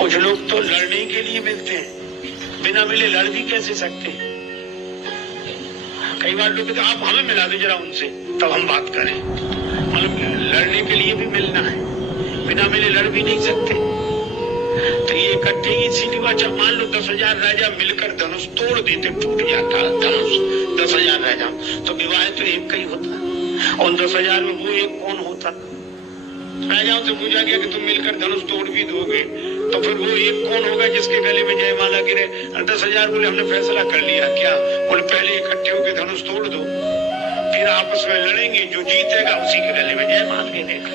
कुछ लोग तो लड़ने के लिए मिलते हैं, बिना मिले लड़ भी कैसे सकते हैं। कई बार लोग कहते आप हमें मिला दो जरा उनसे, तब हम बात करें। मतलब लड़ने के लिए भी मिलना है, बिना मिले लड़ भी नहीं सकते। तो ये इकट्ठे इसीलिए अच्छा मान लो 10,000 राजा मिलकर धनुष तोड़ देते, टूट जाता धनुष 10,000 राजा, तो विवाह तो एक का ही होता। और 10,000 में वो एक कौन होता? राजाओं से पूछा गया कि तुम मिलकर धनुष तोड़ भी दोगे तो फिर वो एक कौन होगा जिसके गले में जयमाला गिरे? 10,000 बोले हमने फैसला कर लिया। क्या? बोले पहले इकट्ठे होकर धनुष तोड़ दो, फिर आपस में लड़ेंगे, जो जीतेगा उसी के गले में जयमाला गिरेगा।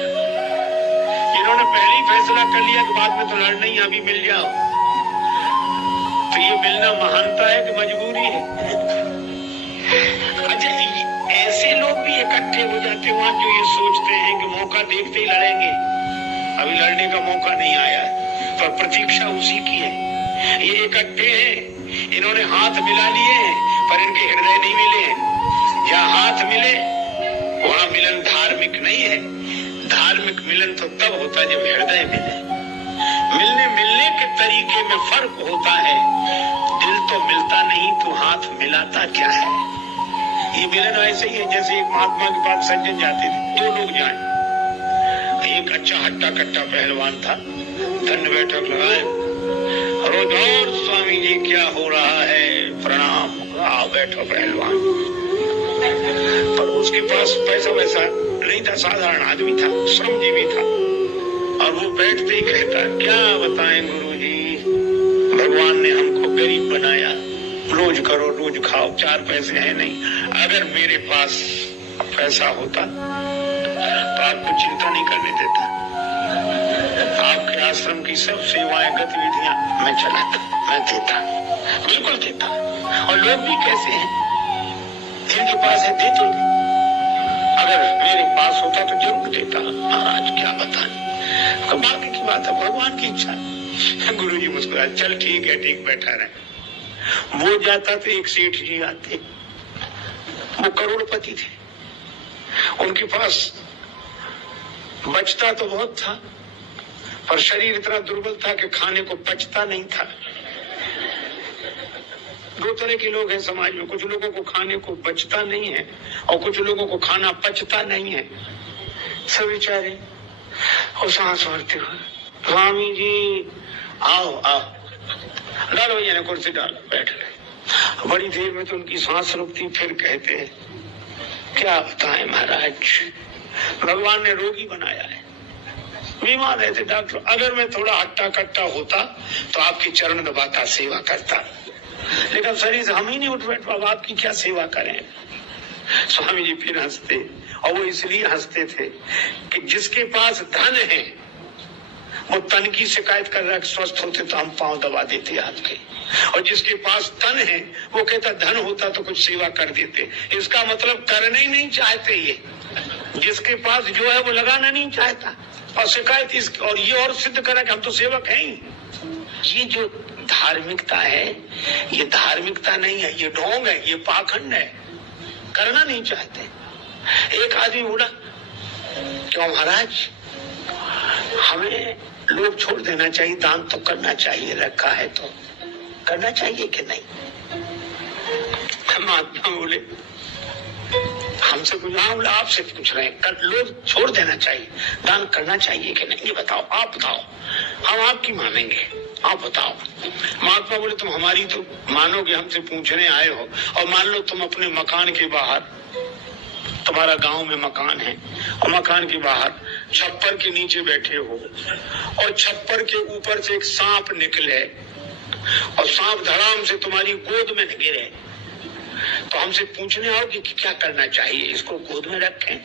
इन्होंने पहले ही फैसला कर लिया कि बाद में तो लड़ना ही, अभी मिल जाओ। तो ये मिलना महानता है कि मजबूरी है? अच्छा, ऐसे लोग भी इकट्ठे हो जाते वहां जो ये सोचते हैं कि मौका देखते ही लड़ेंगे। अभी लड़ने का मौका नहीं आया पर प्रतीक्षा उसी की है। ये इकट्ठे हैं, इन्होंने हाथ मिला लिए हैं पर इनके हृदय नहीं मिले हैं। जहाँ हाथ मिले वहां मिलन धार्मिक नहीं है। धार्मिक मिलन तो तब होता है जब हृदय मिले। मिलने के तरीके में फर्क होता है। दिल तो मिलता नहीं तो हाथ मिलाता क्या है। ये मिलन ऐसे ही है जैसे एक महात्मा के पास सज्जन जाते थे, 2 लोग जाए। एक अच्छा हट्टा कट्टा पहलवान था, धन्य बैठक लगाए, रोज और स्वामी जी क्या हो रहा है, प्रणाम, आओ बैठो पहलवान। पर उसके पास पैसा वैसा नहीं था, साधारण आदमी था, श्रमजीवी था। और वो बैठते ही कहता क्या बताएं गुरुजी, भगवान ने हमको गरीब बनाया, रोज करो रोज खाओ, 4 पैसे है नहीं। अगर मेरे पास पैसा होता तो आपको चिंता नहीं करने देता, आपके आश्रम की सब सेवाएं गतिविधियां मैं चलाता, मैं देता, बिल्कुल देता। और लोग भी कैसे हैं, जिनके पास है देते, अगर मेरे पास होता तो जरूर देता। महाराज क्या बताएं, बाकी की बात है, भगवान की इच्छा। गुरुजी मुस्कुराए, चल ठीक है, ठीक, बैठा रहे। वो जाता तो एक सेठ जी आते, वो करोड़पति थे, उनके पास बचता तो बहुत था पर शरीर इतना दुर्बल था कि खाने को पचता नहीं था। 2 तरह के लोग हैं समाज में, कुछ लोगों को खाने को बचता नहीं है और कुछ लोगों को खाना पचता नहीं है। सब बेचारे और सांस भरते हुए, स्वामी जी आओ आओ, डालो भैया ने कुर्सी डालो, बैठ गए। बड़ी देर में तो उनकी सांस रुकती, फिर कहते हैं क्या बताएं महाराज, भगवान ने रोगी बनाया है, बीमार रहते डॉक्टर, अगर मैं थोड़ा हट्टा कट्टा होता तो आपके चरण दबाता, सेवा करता, लेकिन शरीर से हम ही नहीं उठ बैठ पा, आपकी क्या सेवा करें। स्वामी जी फिर हंसते, और वो इसलिए हंसते थे कि जिसके पास धन है वो तन की शिकायत कर रहा है, स्वस्थ होते तो हम पांव दबा देते आपके, और जिसके पास धन है वो कहता धन होता तो कुछ सेवा कर देते। इसका मतलब करना ही नहीं चाहते ये, जिसके पास जो है वो लगाना नहीं चाहता, और शिकायत इस, और ये और सिद्ध करा कि हम तो सेवक हैं ही। ये जो धार्मिकता है ये धार्मिकता नहीं है, ये ढोंग है, ये पाखंड है, करना नहीं चाहते। एक आदमी बोला क्यों महाराज, हमें लोग छोड़ देना चाहिए, दान तो करना चाहिए, रखा है तो करना चाहिए कि नहीं। महात्मा बोले हमसे पूछा, बोले आपसे पूछ रहे हैं, लोग छोड़ देना चाहिए, दान करना चाहिए कि नहीं, ये बताओ, आप बताओ, हम आपकी मानेंगे, आप बताओ। महात्मा बोले तुम हमारी तो मानोगे, हमसे पूछने आए हो, और मान लो तुम अपने मकान के बाहर, तुम्हारा गांव में मकान है और मकान के बाहर छप्पर के नीचे बैठे हो और छप्पर के ऊपर से एक सांप निकले और सांप धड़ाम से तुम्हारी गोद में गिरे, तो हमसे पूछने आओ कि क्या करना चाहिए, इसको गोद में रखें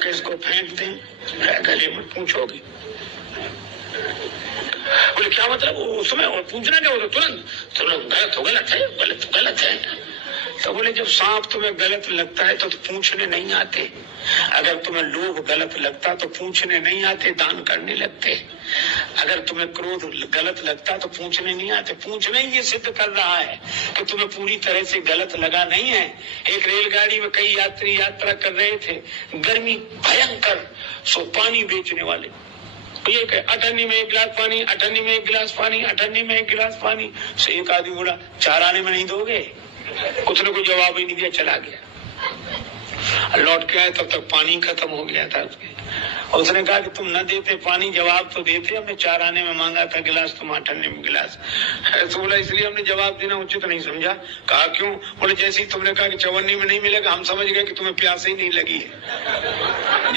कि इसको फेंक दें, गले में पूछोगे। बोले क्या मतलब, उसमें पूछना क्या होता, तुरंत गलत हो, गलत है, गलत हो, गलत है। तो बोले जब सांप तुम्हें गलत लगता है तो पूछने नहीं आते, अगर तुम्हें लोभ गलत लगता तो पूछने नहीं आते, दान करने लगते। अगर तुम्हें क्रोध गलत लगता तो पूछने नहीं आते, पूछने ही ये सिद्ध कर रहा है कि तुम्हें पूरी तरह से गलत लगा नहीं है। एक रेलगाड़ी में कई यात्री यात्रा कर रहे थे, गर्मी भयंकर, सो पानी बेचने वाले ये अठन्नी में 1 गिलास पानी, अठन्नी में 1 गिलास पानी, अठन्नी में 1 गिलास पानी से एक आदमी बोला 4 आने में नहीं दोगे? कुछ ने कोई जवाब ही नहीं दिया, चला गया। लौट के आए तब तक पानी खत्म हो गया था उसके। और उसने कहा कि तुम न देते पानी, जवाब तो देते, हमने 4 आने में मांगा था गिलास, तुम 8 आने में गिलास। तो बोला इसलिए हमने जवाब देना उचित नहीं समझा। कहा क्यों? बोले जैसे ही तुमने कहा कि 54 में नहीं मिलेगा, हम समझ गए कि तुम्हें प्यास ही नहीं लगी है।